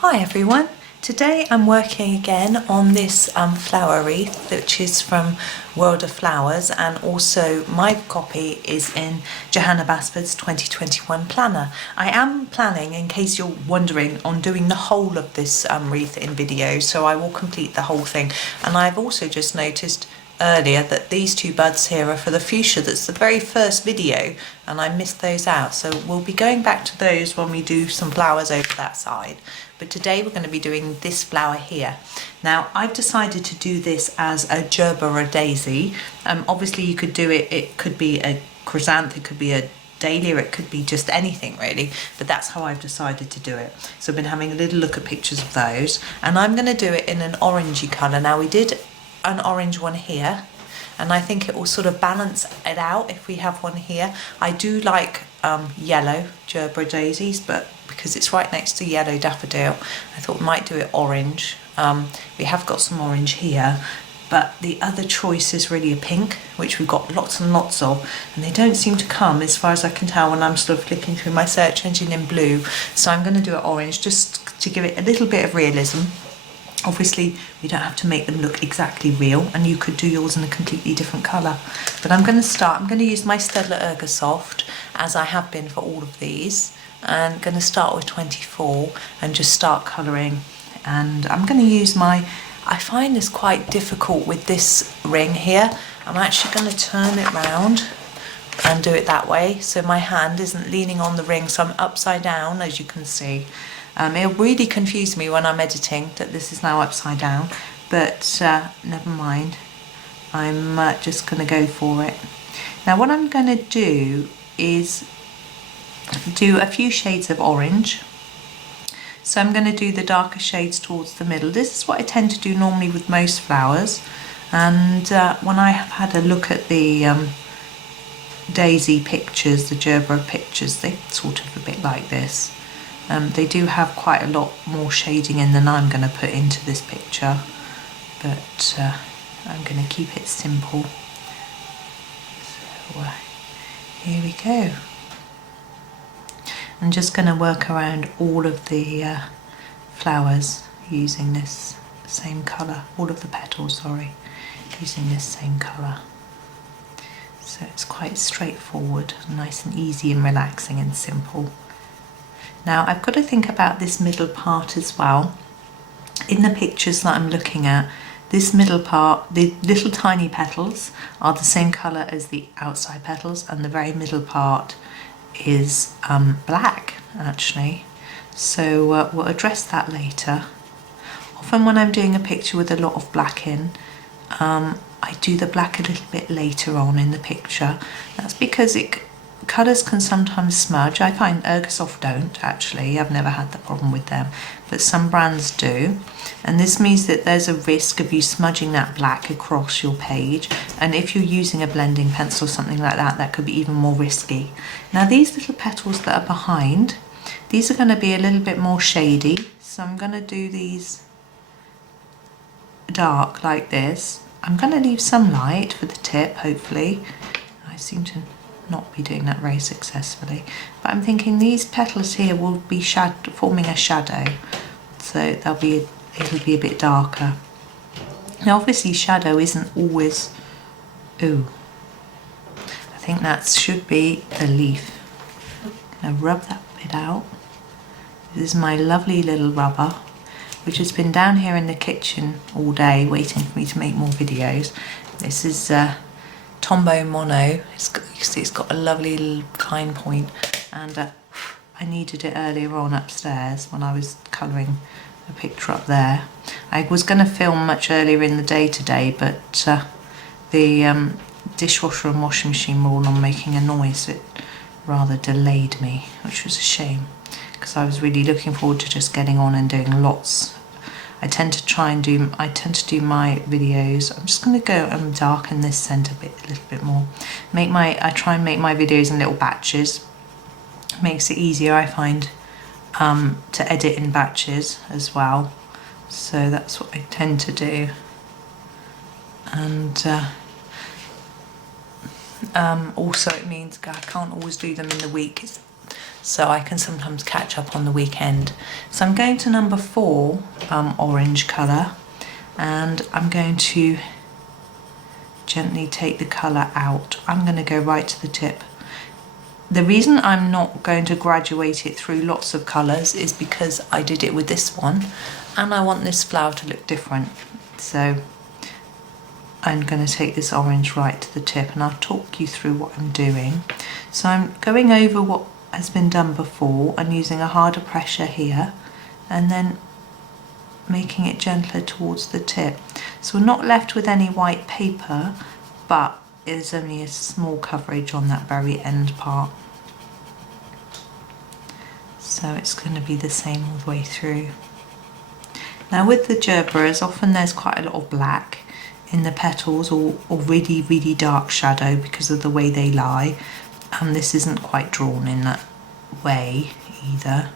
Hi everyone, today I'm working again on this flower wreath which is from World of Flowers, and also my copy is in Johanna Basford's 2021 planner. I am planning, in case you're wondering, on doing the whole of this wreath in video, so I will complete the whole thing. And I've also just noticed earlier that these two buds here are for the fuchsia. That's the very first video and I missed those out, so we'll be going back to those when we do some flowers over that side. But today we're going to be doing this flower here. Now I've decided to do this as a Gerbera daisy. Obviously you could do it, it could be a chrysanthemum, it could be a dahlia, it could be just anything really, but that's how I've decided to do it. So I've been having a little look at pictures of those, and I'm going to do it in an orangey colour. Now we did an orange one here, and I think it will sort of balance it out if we have one here. I do like yellow Gerbera daisies, but because it's right next to yellow daffodil, I thought we might do it orange. We have got some orange here, but the other choice is really a pink, which we've got lots and lots of, and they don't seem to come, as far as I can tell, when I'm sort of flicking through my search engine, in blue. So I'm going to do it orange just to give it a little bit of realism. Obviously we don't have to make them look exactly real, and you could do yours in a completely different colour. But I'm going to use my Staedtler Ergosoft, as I have been for all of these, and going to start with 24 and just start colouring. And I'm going to use I find this quite difficult with this ring here. I'm actually going to turn it round and do it that way, so my hand isn't leaning on the ring, so I'm upside down, as you can see. It'll really confuse me when I'm editing that this is now upside down, but never mind. I'm just going to go for it. Now what I'm going to do is do a few shades of orange. So I'm going to do the darker shades towards the middle. This is what I tend to do normally with most flowers, and when I have had a look at the daisy pictures, the Gerbera pictures, they're sort of a bit like this. They do have quite a lot more shading in than I'm going to put into this picture, but I'm going to keep it simple. So here we go. I'm just going to work around all of the flowers using this same colour, all of the petals, sorry, using this same colour. So it's quite straightforward, nice and easy and relaxing and simple. Now I've got to think about this middle part as well. In the pictures that I'm looking at, this middle part, the little tiny petals are the same colour as the outside petals, and the very middle part is black actually. So we'll address that later. Often when I'm doing a picture with a lot of black in, I do the black a little bit later on in the picture. That's because colours can sometimes smudge. I find Ergosoft don't actually, I've never had the problem with them, but some brands do, and this means that there's a risk of you smudging that black across your page, and if you're using a blending pencil or something like that, that could be even more risky. Now these little petals that are behind, these are going to be a little bit more shady, so I'm going to do these dark like this. I'm going to leave some light for the tip, hopefully. I seem to not be doing that very successfully, but I'm thinking these petals here will be forming a shadow, so it'll be a bit darker. Now obviously shadow isn't always, I think that should be the leaf. I'm gonna rub that bit out. This is my lovely little rubber, which has been down here in the kitchen all day waiting for me to make more videos. This is Tombow mono. It's got a lovely little fine point, and I needed it earlier on upstairs when I was colouring a picture up there. I was going to film much earlier in the day today, but the dishwasher and washing machine were all on making a noise. It rather delayed me, which was a shame, because I was really looking forward to just getting on and doing lots. I tend to do my videos. I'm just going to go and darken this centre bit a little bit more. I try and make my videos in little batches. It makes it easier, I find, to edit in batches as well. So that's what I tend to do. And also it means I can't always do them in the week. so I can sometimes catch up on the weekend. So I'm going to number 4 orange colour, and I'm going to gently take the colour out. I'm going to go right to the tip. The reason I'm not going to graduate it through lots of colours is because I did it with this one and I want this flower to look different. So I'm going to take this orange right to the tip, and I'll talk you through what I'm doing. So I'm going over what has been done before and using a harder pressure here, and then making it gentler towards the tip. So we're not left with any white paper, but there's only a small coverage on that very end part. So it's going to be the same all the way through. Now with the Gerberas, often there's quite a lot of black in the petals, or really, really dark shadow because of the way they lie. And this isn't quite drawn in that way either.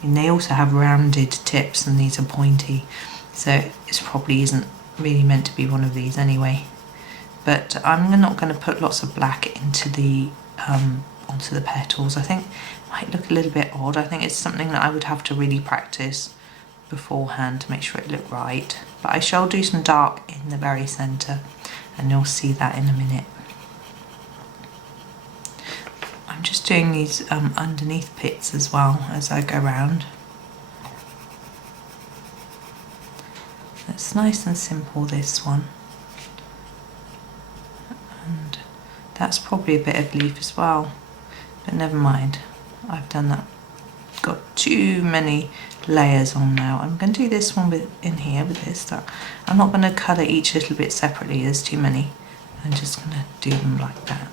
And they also have rounded tips and these are pointy. So it probably isn't really meant to be one of these anyway. But I'm not going to put lots of black into the onto the petals. I think it might look a little bit odd. I think it's something that I would have to really practice beforehand to make sure it looked right. But I shall do some dark in the very centre, and you'll see that in a minute. I'm just doing these underneath pits as well as I go round. It's nice and simple, this one. And that's probably a bit of leaf as well, but never mind, I've done that. Got too many layers on now. I'm going to do this one in here with this. I'm not going to colour each little bit separately, there's too many. I'm just going to do them like that.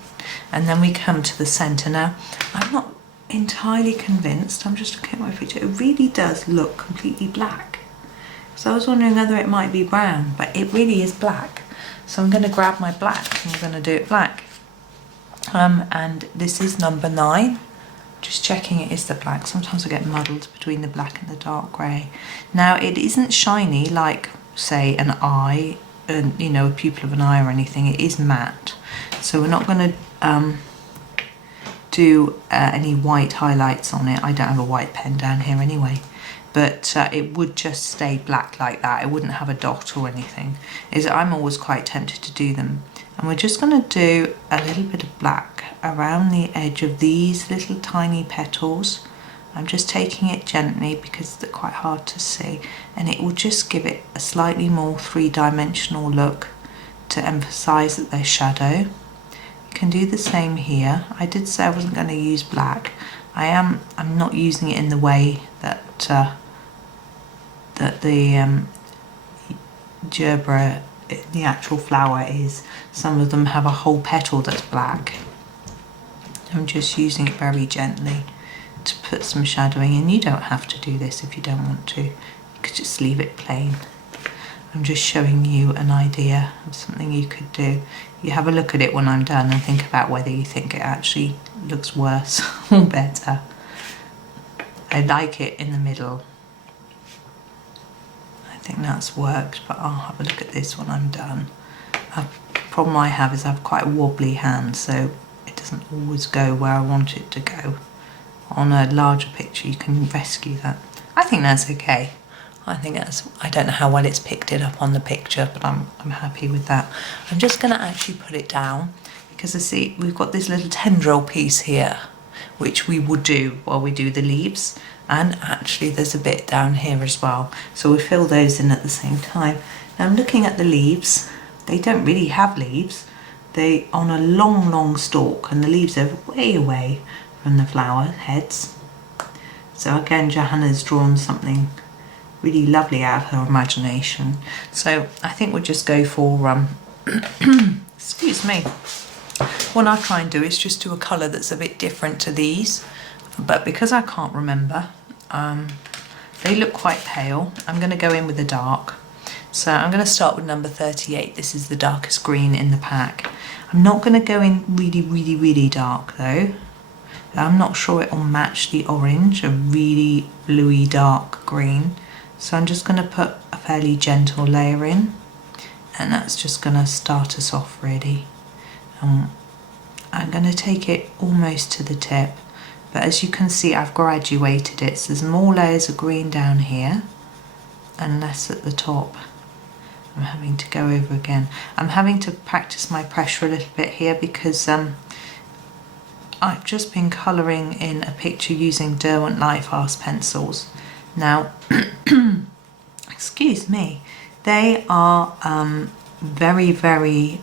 And then we come to the centre. Now, I'm not entirely convinced, I'm just looking at my picture, it really does look completely black. So I was wondering whether it might be brown, but it really is black. So I'm going to grab my black and I'm going to do it black. And this is number 9. Just checking it is the black. Sometimes I get muddled between the black and the dark grey. Now it isn't shiny like, say, an eye, you know, a pupil of an eye or anything. It is matte. So we're not going to do any white highlights on it. I don't have a white pen down here anyway. But it would just stay black like that. It wouldn't have a dot or anything. I'm always quite tempted to do them. And we're just going to do a little bit of black around the edge of these little tiny petals. I'm just taking it gently because they're quite hard to see, and it will just give it a slightly more three-dimensional look to emphasize that there's shadow. You can do the same here. I did say I wasn't going to use black. I'm not using it in the way that that the Gerbera, the actual flower, is. Some of them have a whole petal that's black. I'm just using it very gently to put some shadowing in. You don't have to do this if you don't want to. You could just leave it plain. I'm just showing you an idea of something you could do. You have a look at it when I'm done and think about whether you think it actually looks worse or better. I like it in the middle. I think that's worked, but I'll have a look at this when I'm done. The problem I have is I have quite a wobbly hand, so it doesn't always go where I want it to go. On a larger picture you can rescue that. I think that's okay. I don't know how well it's picked it up on the picture, but I'm happy with that. I'm just going to actually put it down because I see we've got this little tendril piece here, which we will do while we do the leaves, and actually there's a bit down here as well. So we fill those in at the same time. Now I'm looking at the leaves. They don't really have leaves. They're on a long stalk, and the leaves are way away from the flower heads. So again, Johanna's drawn something really lovely out of her imagination. So I think we'll just go for excuse me. What I'll try and do is just do a colour that's a bit different to these, but because I can't remember, they look quite pale. I'm going to go in with the dark. So I'm going to start with number 38. This is the darkest green in the pack. I'm not going to go in really dark though. I'm not sure it will match the orange, a really bluey dark green. So I'm just going to put a fairly gentle layer in, and that's just going to start us off really. I'm going to take it almost to the tip, But as you can see, I've graduated it, so there's more layers of green down here and less at the top. I'm having to go over again. I'm having to practice my pressure a little bit here because I've just been colouring in a picture using Derwent Lightfast pencils. Now, excuse me, they are very, very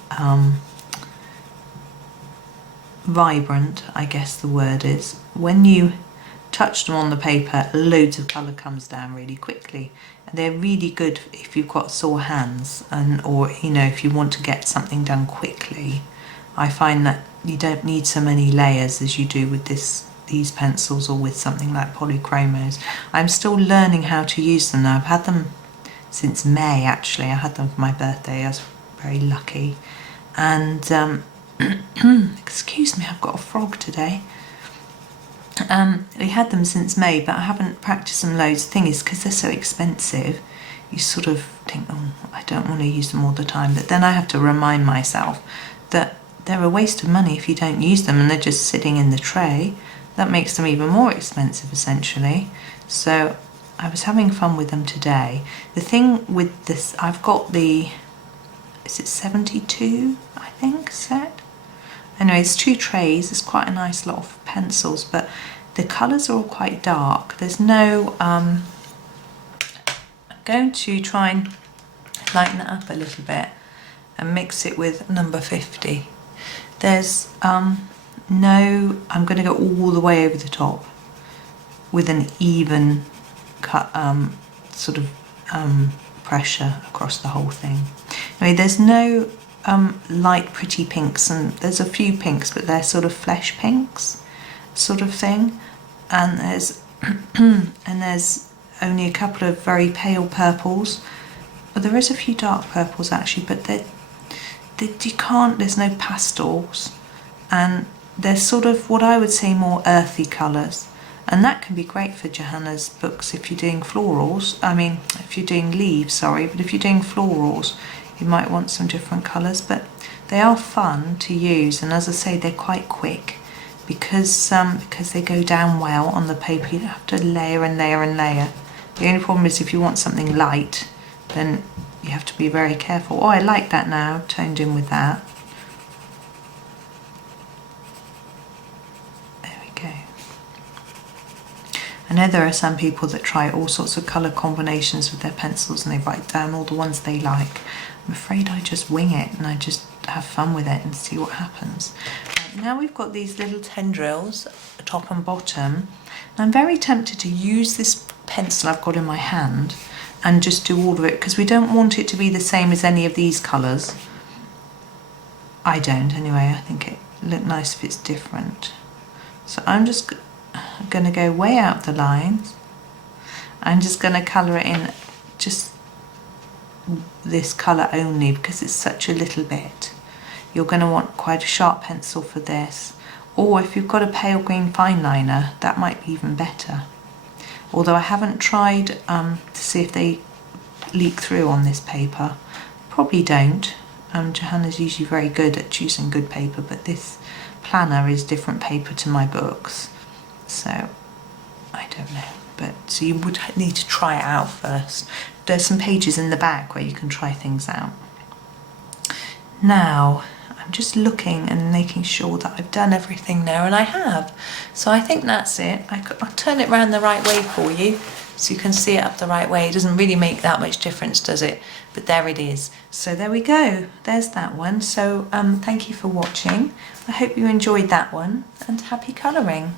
vibrant, I guess the word is. When you touch them on the paper, loads of colour comes down really quickly. And they're really good if you've got sore hands, or you know, if you want to get something done quickly. I find that you don't need so many layers as you do with these pencils or with something like polychromos. I'm still learning how to use them now. I've had them since May actually. I had them for my birthday. I was very lucky. And excuse me, I've got a frog today. We had them since May, but I haven't practiced them loads. The thing is, because they're so expensive, you sort of think, oh, I don't want to use them all the time. But then I have to remind myself that they're a waste of money if you don't use them and they're just sitting in the tray. That makes them even more expensive, essentially. So I was having fun with them today. The thing with this, I've got the, is it 72, I think, set? Anyway, it's 2 trays. It's quite a nice lot of pencils, but the colours are all quite dark. There's no, I'm going to try and lighten it up a little bit and mix it with number 50. There's no, I'm going to go all the way over the top with an even cut, sort of pressure across the whole thing. Anyway, there's no light pretty pinks, and there's a few pinks, but they're sort of flesh pinks sort of thing, and there's and there's only a couple of very pale purples, but there is a few dark purples actually, but you can't, there's no pastels, and they're sort of what I would say more earthy colours, and that can be great for Johanna's books if you're doing florals. I mean, if you're doing leaves, sorry, but if you're doing florals, you might want some different colours, but they are fun to use, and as I say, they're quite quick because they go down well on the paper. You don't have to layer and layer and layer. The only problem is if you want something light, then you have to be very careful. Oh, I like that now, toned in with that. There we go. I know there are some people that try all sorts of colour combinations with their pencils and they write down all the ones they like. I'm afraid I just wing it and I just have fun with it and see what happens. Right, now we've got these little tendrils, top and bottom. And I'm very tempted to use this pencil I've got in my hand and just do all of it, because we don't want it to be the same as any of these colours. I don't anyway. I think it look nice if it's different. So I'm just going to go way out the lines. I'm just going to colour it in just this colour only because it's such a little bit. You're going to want quite a sharp pencil for this, or if you've got a pale green fine liner, that might be even better. Although I haven't tried to see if they leak through on this paper. Probably don't. Johanna's usually very good at choosing good paper, but this planner is different paper to my books, so I don't know. But so you would need to try it out first. There's some pages in the back where you can try things out. Now I'm just looking and making sure that I've done everything there, and I have. So I think that's it. I'll turn it around the right way for you so you can see it up the right way. It doesn't really make that much difference, does it? But there it is. So there we go. There's that one. So thank you for watching. I hope you enjoyed that one, and happy colouring.